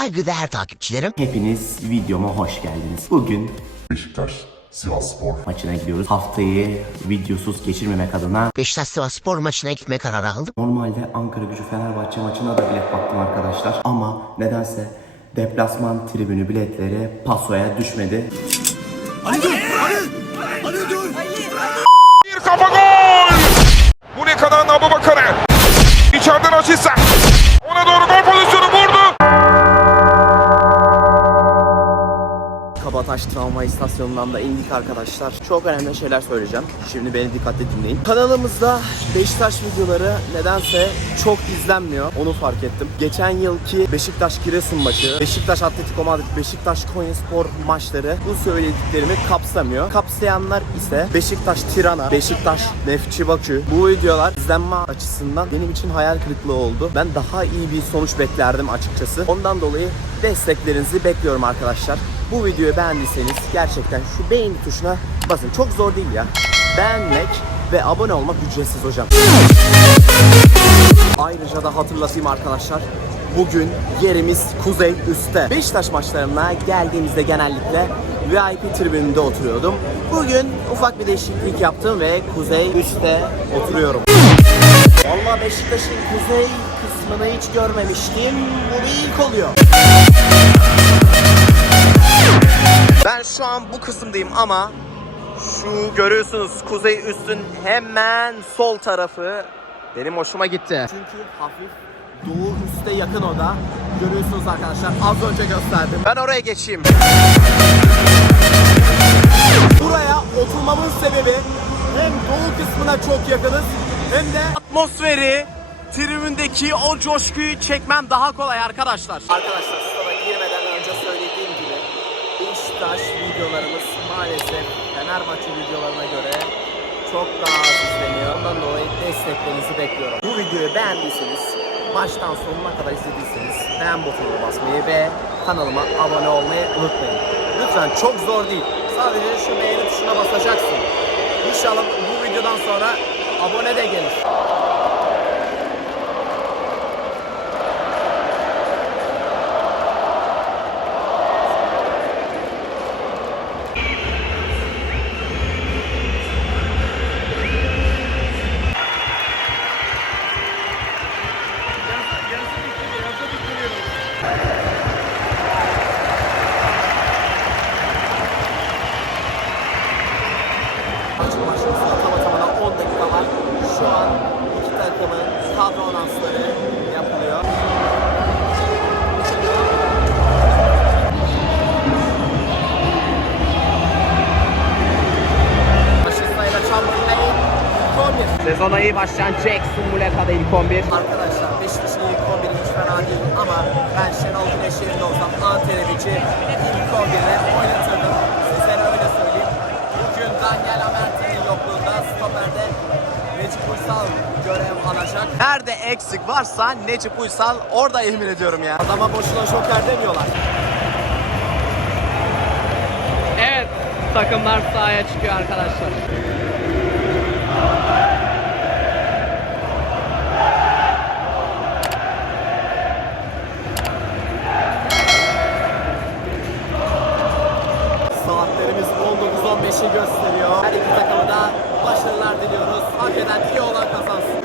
Saygıdeğer takipçilerim. Hepiniz videoma hoş geldiniz. Bugün Beşiktaş, Sivas Spor. maçına gidiyoruz. Haftayı videosuz geçirmemek adına Beşiktaş Sivas Spor maçına gitme kararı aldım. normalde Ankara Gücü Fenerbahçe maçına da bilet baktım arkadaşlar. Ama nedense deplasman tribünü biletleri pasoya düşmedi. Bir kafa gol! Da indik arkadaşlar. Çok önemli şeyler söyleyeceğim. Şimdi beni dikkatle dinleyin. Kanalımızda Beşiktaş videoları nedense çok izlenmiyor. Onu fark ettim. Geçen yılki Beşiktaş Giresun maçı, Beşiktaş Atletico Madrid, Beşiktaş Konyaspor maçları bu söylediklerimi kapsamıyor. Kapsayanlar ise Beşiktaş Tirana, Beşiktaş Nefçi Bakü. Bu videolar izlenme açısından benim için hayal kırıklığı oldu. Ben daha iyi bir sonuç beklerdim açıkçası. Ondan dolayı desteklerinizi bekliyorum arkadaşlar. Bu videoyu beğendiyseniz gerçekten şu beğeni tuşuna basın. Çok zor değil ya. Beğenmek ve abone olmak ücretsiz hocam. Ayrıca da hatırlatayım arkadaşlar. Bugün yerimiz Kuzey Üst'te. Beşiktaş maçlarına geldiğimizde genellikle VIP tribününde oturuyordum. Bugün ufak bir değişiklik yaptım ve Kuzey Üst'te oturuyorum. Vallahi Beşiktaş'ın kuzey kısmını hiç görmemiştim. Bu bir ilk oluyor. Ben şu an bu kısımdayım ama şu görüyorsunuz kuzey üstün hemen sol tarafı benim hoşuma gitti. Çünkü hafif doğu üste yakın o da. Görüyorsunuz arkadaşlar az önce gösterdim. Ben oraya geçeyim. Buraya oturmamın sebebi hem doğu kısmına çok yakınız hem de atmosferi tribündeki o coşkuyu çekmem daha kolay arkadaşlar. Arkadaşlar stada girmeden önce söylediğim gibi Beşiktaş videolarımız maalesef Fenerbahçe videolarına göre çok daha az izleniyor. Ondan dolayı desteklerinizi bekliyorum. Bu videoyu beğendiyseniz, baştan sonuna kadar izlediyseniz beğen butonuna basmayı ve kanalıma abone olmayı unutmayın. Lütfen çok zor değil. Sadece şu beğeni tuşuna basacaksın. İnşallah bu videodan sonra abone de gelir. Sezona iyi başlayan Jackson Muleka'da ilk 11. Arkadaşlar Beşiktaş'ın ilk 11'i hiç fena değil ama ben Şenol Güneş yerinde olsam Antelevic'i ilk 11'e oynatırdım. Sizlere öyle söyleyeyim. Bugün Daniel Amertin'in yokluğunda stoperde Necip Uysal görev alacak. Nerede eksik varsa Necip Uysal orada emin ediyorum ya. Adama boşuna şoker demiyorlar. Evet, takımlar sahaya çıkıyor arkadaşlar. Gösteriyor. Her iki takımı da başarılar diliyoruz. Hak eden iyi olan kazansın.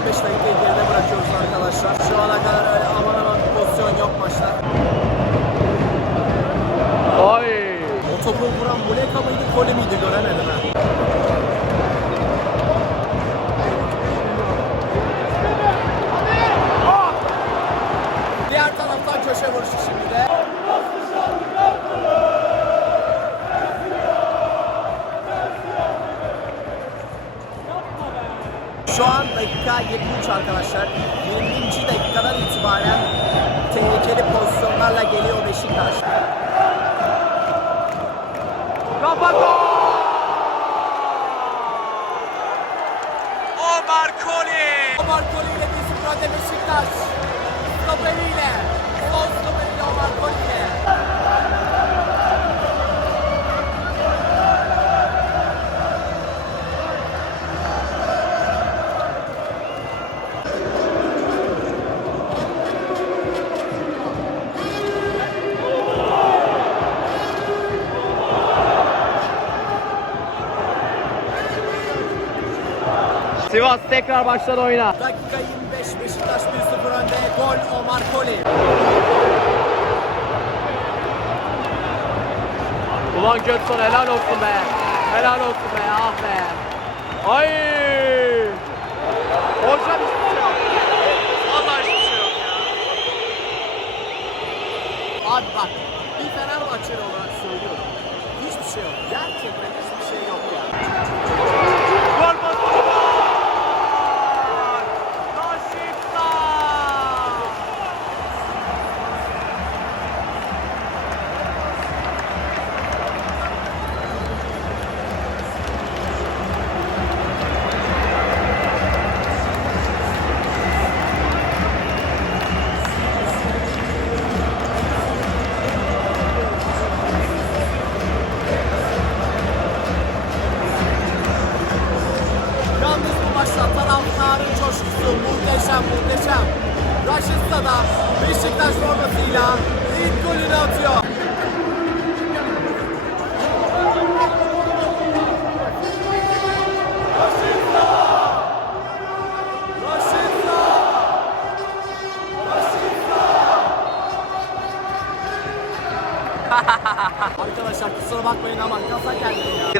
15 dakikayı geride bırakıyoruz arkadaşlar. Şu ana kadar öyle aman aman pozisyon yok maçta. Oy! O topu vuran Muleka mıydı, Koli miydi göremedim ha. Diğer taraftan köşe vuruşu şimdi Şu an dakika 23 arkadaşlar. 20. dakikadan itibaren tehlikeli pozisyonlarla geliyor Beşiktaş. Rafa gol! Omar Koli! Omar Koli ile 1-0 Beşiktaş. Sivas tekrar başladı oyuna. Dakika 25 Beşiktaş 1-0 önde. Gol o Marcoli. Ulan Götson helal olsun be. Helal olsun be ah be. Ay. Hocam hiçbir şey şey. Abi bak bir Fenerbahçeli olarak söylüyorum. Hiçbir şey yok. Gerçekten hiçbir şey yok ya.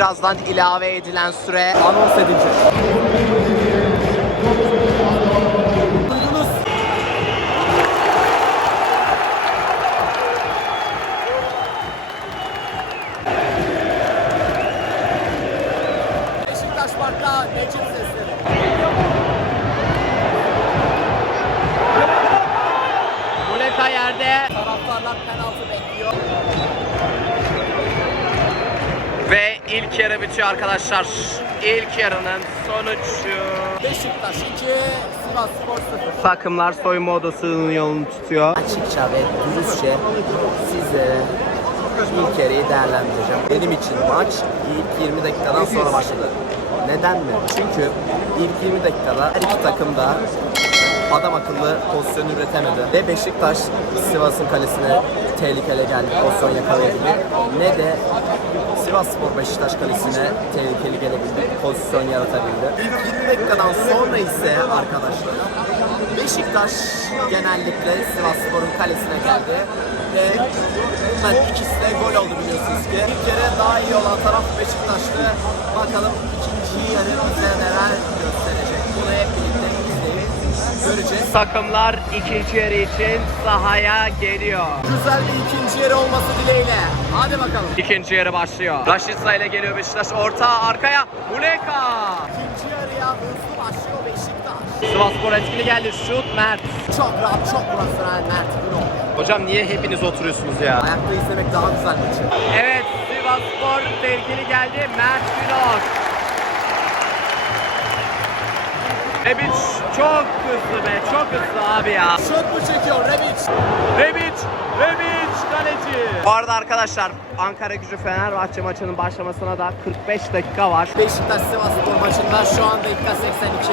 Birazdan ilave edilen süre anons edilecek. İlk yarı bitiyor arkadaşlar. İlk yarının sonucu. Beşiktaş 2, Sivas Spor 0. Takımlar soyunma odasının yolunu tutuyor. Açıkça ve dürüstçe sizlere ilk yarıyı değerlendireceğim. Benim için maç ilk 20 dakikadan sonra başladı. Neden mi? Çünkü ilk 20 dakikada her iki takım da adam akıllı pozisyon üretemedi. Ne Beşiktaş Sivas'ın kalesine tehlikeli geldi, pozisyon yakalayabildi. Ne de Sivas Spor Beşiktaş kalesine tehlikeli gelebildi, pozisyon yaratabildi. İlk 20 dakikadan sonra ise arkadaşlar Beşiktaş genellikle Sivas Spor'un kalesine geldi ve bunların ikisi de gol oldu biliyorsunuz ki. Bir kere daha iyi olan taraf Beşiktaş'tı. Bakalım ikinci yarı bize neler göreceğiz. Takımlar ikinci yarı için sahaya geliyor. Güzel bir ikinci yarı olması dileğiyle. Hadi bakalım. İkinci yarı başlıyor. Raşitsa ile geliyor Beşiktaş. Orta arkaya. Muleka. İkinci yarıya hızlı başlıyor Beşiktaş. Sivasspor etkili geldi. Şut Mert. Çok rahat, çok profesyonel Mert Günok. Hocam niye hepiniz oturuyorsunuz ya? Ayakta izlemek daha güzel maçı. Evet Sivasspor tehlikeli geldi. Mert Günok. Rebic çok hızlı be. Çok hızlı abi ya. Şut mu çekiyor Rebic? Rebic. Rebic kaleci. Bu arada arkadaşlar Ankara gücü Fenerbahçe maçının başlamasına da 45 dakika var. Beşiktaş Sivas Spor maçında şu an dakika 82.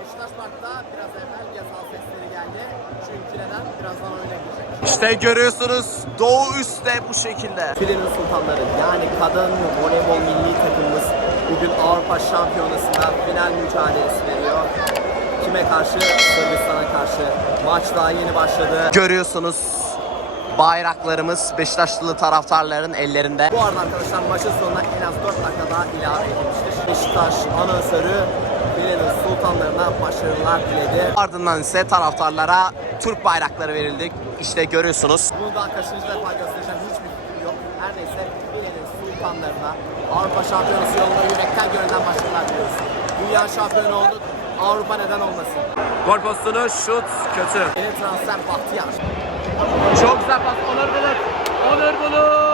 Beşiktaş Park'ta biraz evvel yasal sesleri geldi. Çünkü neden? Birazdan oyuna girecek. İşte görüyorsunuz Doğu üstte bu şekilde. Filenin Sultanları yani kadın voleybol milli takımımız bugün Avrupa Şampiyonası'nda final mücadelesi veriyor. Kime karşı? Sırbistan'a karşı. Maç daha yeni başladı. Görüyorsunuz bayraklarımız Beşiktaşlı taraftarların ellerinde. Bu arada arkadaşlar maçın sonuna en az 4 dakika daha ilave edilmiştir. Beşiktaş anonsörü Sultanlarına başarılar diledi. Ardından ise taraftarlara Türk bayrakları verildi. İşte görüyorsunuz. Bunu daha kaçıncı defa göstereceğim hiçbir fikrim yok. Her neyse Filenin Sultanlarına Avrupa Şampiyonası yolunda yürekten gönülden başarılar diliyoruz. Dünya şampiyonu olduk. Avrupa neden olmasın? Gol pozisyonu şut kötü. Yeni transfer Bahtiyar. Çok güzel pas. Onur Bulut. Onur Bulut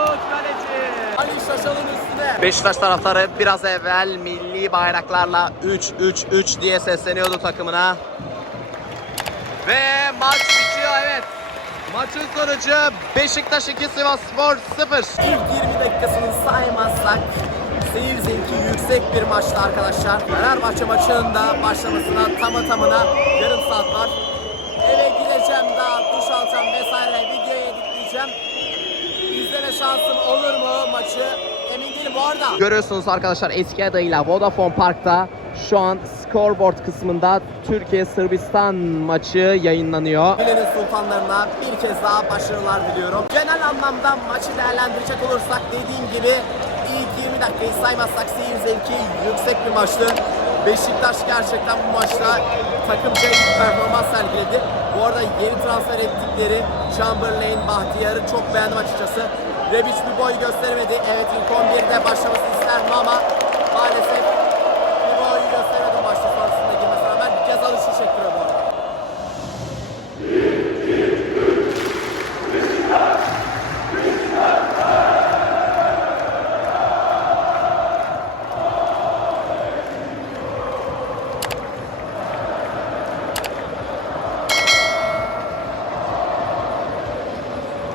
şaşalım üstüne. Beşiktaş taraftarı biraz evvel milli bayraklarla 3-3-3 diye sesleniyordu takımına. Ve maç bitiyor evet. Maçın sonucu Beşiktaş 2 Sivas Spor 0. İlk 20 dakikasını saymazsak seyir zevki yüksek bir maçtı arkadaşlar. Fenerbahçe maçının da başlamasına tamı tamına yarım saat var. Eve gideceğim daha duş alacağım vesaire videoyu editleyeceğim. İzleme şansım olur mu maçı emin değilim bu arada. Görüyorsunuz arkadaşlar eski adıyla Vodafone Park'ta şu an scoreboard kısmında Türkiye Sırbistan maçı yayınlanıyor. Filenin sultanlarına bir kez daha başarılar diliyorum. Genel anlamda maçı değerlendirecek olursak dediğim gibi ilk 20 dakikayı saymazsak seyir zevki yüksek bir maçtı. Beşiktaş gerçekten bu maçta takımca iyi performans sergiledi. Bu arada yeni transfer ettikleri Chamberlain, Bahtiyar'ı çok beğendim açıkçası. Rebic bir boy gösteremedi. Evet ilk 11'de başlamasını isterdim ama maalesef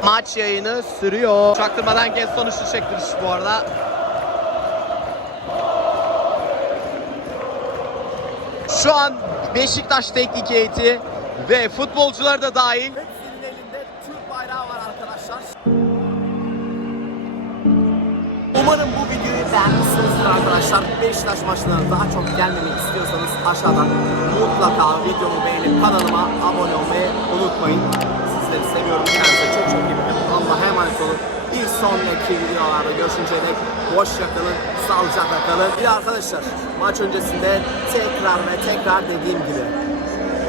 Maç yayını sürüyor. Çaktırmadan geç sonuçlu çektiriş bu arada. Şu an Beşiktaş teknik heyeti ve futbolcular da dahil Hepsinin elinde Türk bayrağı var arkadaşlar. Umarım bu videoyu beğenmişsinizdir arkadaşlar. Beşiktaş maçlarına daha çok gelmemi istiyorsanız aşağıdan mutlaka videomu beğenip kanalıma abone olmayı unutmayın. Sizleri seviyorum. Kendinize çok çok iyi bakın. Allah'a emanet olun. Bir sonraki videolarda görüşünceye dek hoşça kalın, sağlıcakla kalın. Bir arkadaşlar maç öncesinde tekrar ve tekrar dediğim gibi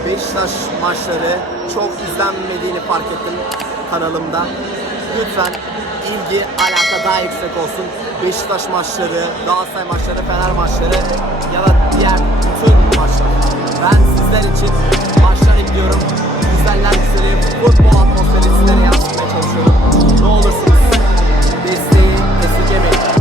Beşiktaş maçları çok izlenmediğini fark ettim kanalımda. Lütfen ilgi, alaka daha yüksek olsun. Beşiktaş maçları, Galatasaray maçları, Fener maçları ya da diğer bütün maçlar. Ben sizler için maçlar izliyorum güzellendirseli, futbol atmosferi sizlere yansıtmaya çalışıyorum. Ne olursunuz desteği esirgemeyin.